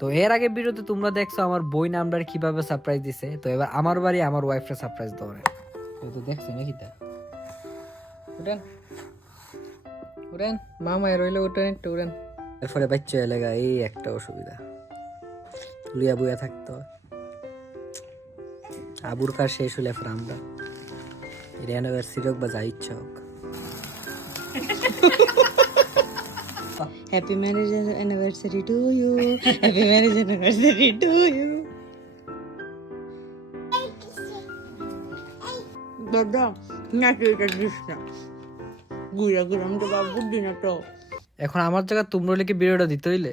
তো এর আগে ভিডিওতে তোমরা দেখছো আমার বই নামটার কিভাবে সারপ্রাইজ দিছে, তো এবার আমার বাড়ি আমার ওয়াইফকে সারপ্রাইজ দেওয়ার। তো দেখছি নাকি তা উঠেন উঠেন মামা রইলে উঠেন একটু উঠেন। এরপরে বাচ্চা এলাকা এই একটা অসুবিধা, লুয়া বুয়া থাকতো আবুর কার শেষ হলে এরপর আমরা অ্যানিভার্সারি হোক বা যা ইচ্ছা হোক। Happy marriage anniversary to you. Happy marriage anniversary to you. দাদা নাকি এটা দিস না, ঘুরে ঘুরে আমি তো বাবুর দিন তো। এখন আমার জায়গা তোমরা লিখে ভিডিওটা দিতে হইলে